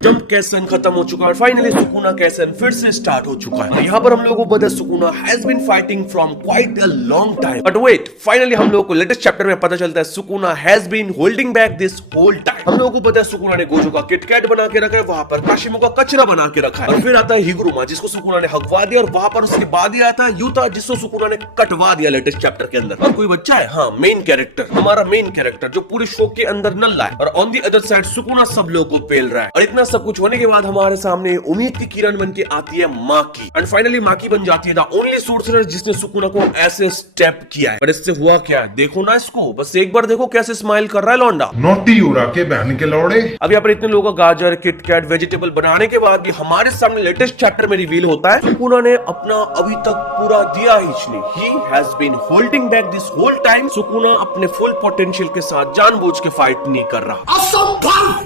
Jump कैसन खत्म हो चुका है, फाइनली सुकुना कैसन फिर से स्टार्ट हो चुका है। यहाँ पर हम लोगों को पता है Sukuna has been fighting from quite a long time, but wait, finally हम लोगों को लेटेस्ट चैप्टर में पता चलता है Sukuna has been holding back this whole time. हम लोगों को पता है सुकुना ने गोजो का किटकैट बना के रखा है, वहां पर काशिमो का कचरा बना के रखा है, और फिर आता है हिगुरुमा जिसको सुकुना ने हकवा दिया, और वहां पर उसके बाद ही आता है यूता जिसको सुकुना ने कटवा दिया लेटेस्ट चैप्टर के अंदर। और कोई बच्चा है, हाँ, मेन कैरेक्टर, हमारा मेन कैरेक्टर जो पूरे शो के अंदर नल्ला है, और on the other side Sukuna सब लोगों को पेल रहा है। और इतना सब कुछ होने के बाद हमारे सामने उम्मीद की किरण बन के आती है माकी, एंड फाइनली माकी बन जाती है द ओनली सोर्सरर जिसने सुकुना को ऐसे स्टेप किया है। पर इससे हुआ क्या है, देखो ना इसको, बस एक बार देखो कैसे स्माइल कर रहा है लौंडा। नोटी उड़ा के बहन के लौड़े। अब यहाँ पर इतने लोगों का गाजर किटकैट वेजिटेबल बनाने के बाद भी हमारे सामने लेटेस्ट चैप्टर में रिवील होता है सुकुना ने अपना अभी तक पूरा दिया ही नहीं। He has been holding back this whole time. Sukuna अपने फुल पोटेंशियल के साथ जानबूझ के फाइट नहीं कर रहा।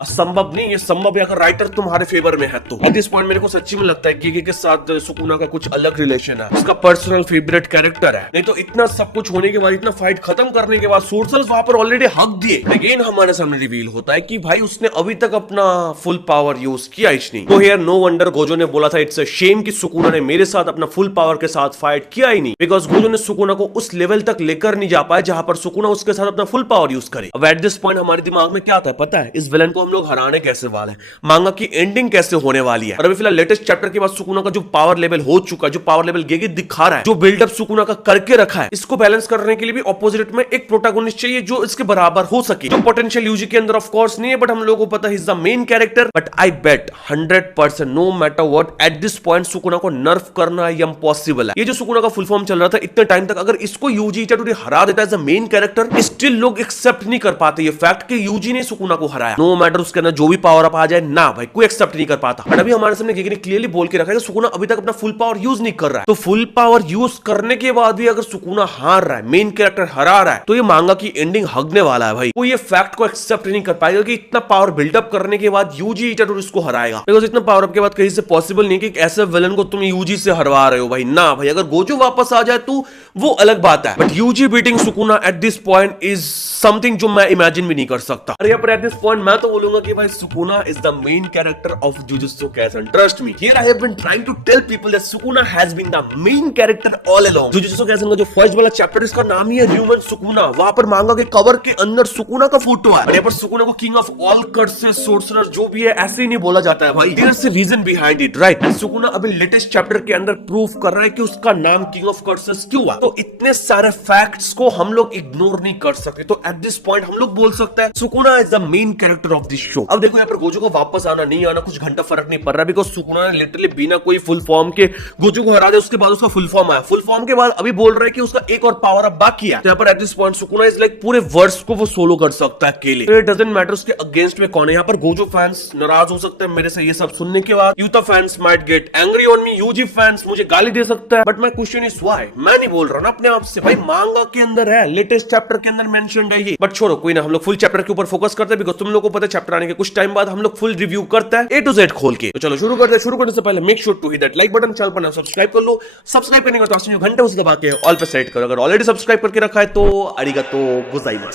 असंभव नहीं, ये संभव है अगर राइटर तुम्हारे फेवर में है तो। एट दिस पॉइंट मेरे को सच्ची में लगता है कि के साथ सुकुना का कुछ अलग रिलेशन है, उसका पर्सनल फेवरेट कैरेक्टर है। नहीं तो इतना सब कुछ होने के बाद, इतना फाइट खत्म करने के बाद सोर्सर्स वहां पर ऑलरेडी हक दिए, अगेन हमारे सामने रिवील होता है कि भाई उसने अभी तक अपना फुल पावर यूज किया ही नहीं। तो हियर नो वंडर गोजो ने बोला था इट्स अ शेम कि सुकुना ने मेरे साथ अपना फुल पावर के साथ फाइट किया ही नहीं, बिकॉज गोजो ने सुकुना को उस लेवल तक लेकर नहीं जा पाए जहां पर सुकुना उसके साथ अपना फुल पावर यूज करे। अब एट दिस पॉइंट हमारे दिमाग में क्या आता है पता है, इस विलन को हम लोग हराने कैसे वाले हैं, मांगा की एंडिंग कैसे होने वाली है। और अभी फिलहाल लेटेस्ट चैप्टर के बाद सुकुना का जो पावर लेवल हो चुका है, जो पावर लेवल गेगे दिखा रहा है, जो बिल्डअप सुकुना का करके रखा है, इसको बैलेंस करने के लिए भी ऑपोजिट में एक प्रोटैगोनिस्ट चाहिए जो इसके बराबर हो सके, जो पोटेंशियल यूजी के अंदर ऑफ कोर्स नहीं है, बट हम लोगों को पता है is the main character. But I bet 100% no matter what at this point Sukuna को नर्फ करना इम्पॉसिबल है। ये जो सुकुना का फुल फॉर्म चल रहा था इतने टाइम तक, अगर इसको यूजी इटाटोरी हरा देता है as a main character, still लोग एक्सेप्ट नहीं कर पाते ये फैक्ट कि यूजी ने सुकुना को हराया। नो मैटर उसके अंदर जो भी पावर अप आ जाए, ना भाई कोई एक्सेप्ट नहीं कर पाता। बट अभी हमारे सामने गेगे ने क्लियरली बोल के रखा है कि सुकुना अभी तक अपना फुल पावर यूज नहीं कर रहा है। तो फुल पावर यूज करने के बाद भी अगर सुकुना हार रहा है, मेन कैरेक्टर हरा रहा है, तो ये मांगा की एंडिंग हगने वाला है भाई। कोई ये फैक्ट को एक्सेप्ट नहीं कर पाएगा कि इतना पावर बिल्डअप करने के बाद यूजी इटाटोरी इसको हराएगा, बिकॉज इतना पावर अप के बाद कहीं से पॉसिबल नहीं कि ऐसे विलन को तुम यूजी से हरवा रहे हो भाई। ना भाई, अगर गोजो वापस आ जाए तो वो अलग बात है, but Yuji beating Sukuna at this point is something जो मैं इमेजिन भी नहीं कर सकता। अरे यहाँ पर एट दिस पॉइंट मैं तो बोलूंगा कि भाई Sukuna is the main character of Jujutsu Kaisen. Trust me, here I have been trying to tell people that Sukuna has been the main character all along. Jujutsu Kaisen का जो first वाला chapter, इसका नाम ही है human Sukuna. वहां पर मांगा के कवर के अंदर सुकुना का फोटो है, और यहाँ पर सुकुना को king of all curses sorcerer जो भी है ऐसे ही नहीं बोला जाता है भाई। There is a reason behind it, right. Sukuna अभी लेटेस्ट चैप्टर के अंदर प्रूव कर रहा है कि उसका नाम किंग ऑफ कर्सेस क्यों है। तो इतने सारे फैक्ट्स को हम लोग इग्नोर नहीं कर सकते। तो एट दिस पॉइंट हम लोग बोल सकते हैं Sukuna is the main character of this show. अब देखो यहाँ पर गोजो को वापस आना नहीं आना कुछ घंटा फर्क नहीं पड़ रहा, बिकॉज सुकुना ने लिटरली बिना कोई फुल फॉर्म के गोजो को हरा दे, उसके बाद उसका फुल फॉर्म आया। फुल फॉर्म के बाद अभी बोल रहा है कि उसका एक और पावर अप बाकी है। तो यहाँ पर at this point Sukuna is like पूरे वर्ष को वो सोलो कर सकता है अकेले। इट डजंट मैटर उसके अगेंस्ट में कौन है। यहाँ पर गोजो फैंस नाराज हो सकते हैं मेरे से ये सब सुनने के बाद, Yuta fans might get angry on me, Yuji fans मुझे गाली दे सकता है, but my question is why. मैं नहीं बोल रहा ना अपने आप से भाई, मांगा के अंदर है, लेटेस्ट चैप्टर के अंदर मेंशन्ड है ये। बट छोड़ो, कोई ना, हम लोग फुल चैप्टर के ऊपर फोकस करते हैं, बिकॉज तुम लोगों को पता है चैप्टर आने के कुछ टाइम बाद हम लोग फुल रिव्यू करते हैं A to Z खोल के। तो चलो शुरू करते हैं। शुरू करने से पहले make sure to hit that like button, channel पर सब्सक्राइब कर लो। सब्सक्राइब करने का तो घंटे उसे दबा के ऑल पे सेट करो। अगर ऑलरेडी सब्सक्राइब करके रखा है तो अरिगातो गोजाइमासु।